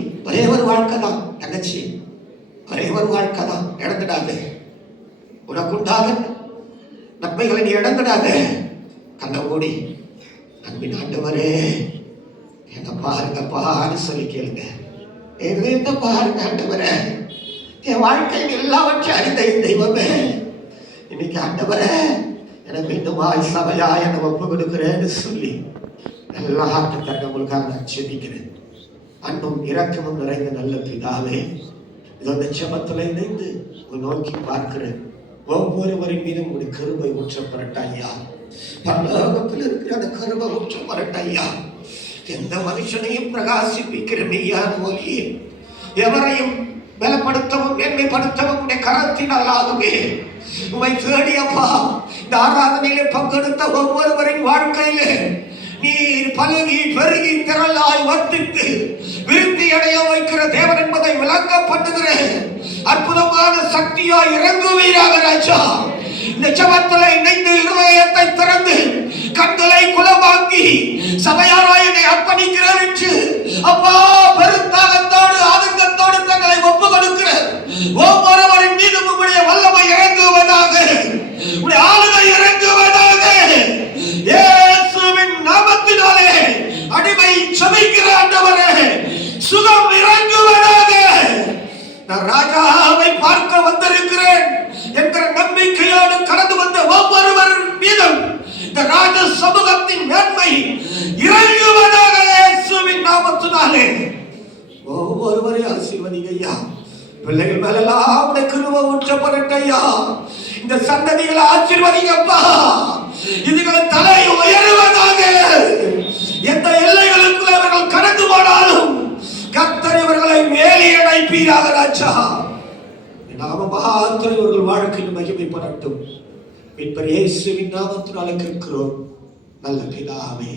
ஒரே ஒரு வாழ்க்கை தான் தங்கச்சி. ஒரே ஒரு வாழ்க்கை தான் இடந்துடாதே உனக்குண்டாக நன்மைகளை நீ இழந்துடாத. கண்ண மூடி அன்பின் ஆண்டவரே என்ன பாருங்கப்பான்னு சொல்லி கேளுங்க. எந்த பாருங்க ஆண்டவரே. என் வாழ்க்கையில் எல்லாவற்றையும் அறிந்த என் தெய்வமே. இன்னைக்கு ஆண்டவரே எனக்கு மீண்டுமாய் சபையா என்னை ஒப்பு கொடுக்கிறேன்னு சொல்லி எல்லாருக்கும் தங்க உங்களுக்காக நான் செபிக்கிறேன். அன்பும் இரக்கமும் நிறைந்த நல்ல பிதாவே இதோ இந்த ஜெபத்துல இணைந்து நோக்கி பார்க்கிறேன். ஒவ்வொருவரின் மீதும் ஒரு கருவை ஊற்றப்படட்ட ஐயா பரலோகத்தில் இருக்கிற அந்த கருவை ஊற்றப்படட்டாயா? எந்த மனுஷனையும் பிரகாசிப்பிக்கிற மெய்யான ஒலி எவரையும் பலப்படுத்தவும் மேன்மைப்படுத்தவும் உடைய கரத்தினால் ஆகுமே உமை தேடியப்பா இந்த ஆராதனையிலே பங்கெடுத்த ஒவ்வொருவரின் வாழ்க்கையிலே நீர் பழுகி பெருகி திரளாய் வர்த்தித்து விருத்தி அடைய வைக்கிற தேவன் என்பதை விளங்க அற்புதமான சக்தியாய் இறங்குவீராக ராஜா. இந்த ஜபத்தில் இணைந்து இருதயத்தை திறந்து கண்களை குலவாக்கி அடிமை ஆண்டவரே சுகம் இறங்குவதாக. நான் ராஜாவை பார்க்க வந்திருக்கிறேன் என்கிற நம்பிக்கையோடு கடந்து வந்த ஒவ்வொருவர் மீதும் இந்த ராஜ சமூகத்தின் மேன்மை இறங்குவதாக இயேசுவின் நாமத்தினாலே. ஒவ்வொருவரையும் ஆசீர்வதிங்க ஐயா. பிள்ளைகள் மேலெல்லாம் உடைய கிருப ஊற்றப்படட்ட ஐயா. இந்த சந்ததிகளை ஆசீர்வதிங்கப்பா. இதுகளை அழைப்பீராக ராஜா. நாம மாத்திரம் இவர்கள் வாழ்க்கையில் மகிமைப்படட்டும். மீட்பர் இயேசுவின் நாமத்தினால கேட்கிறோம் நல்ல பிதாவே.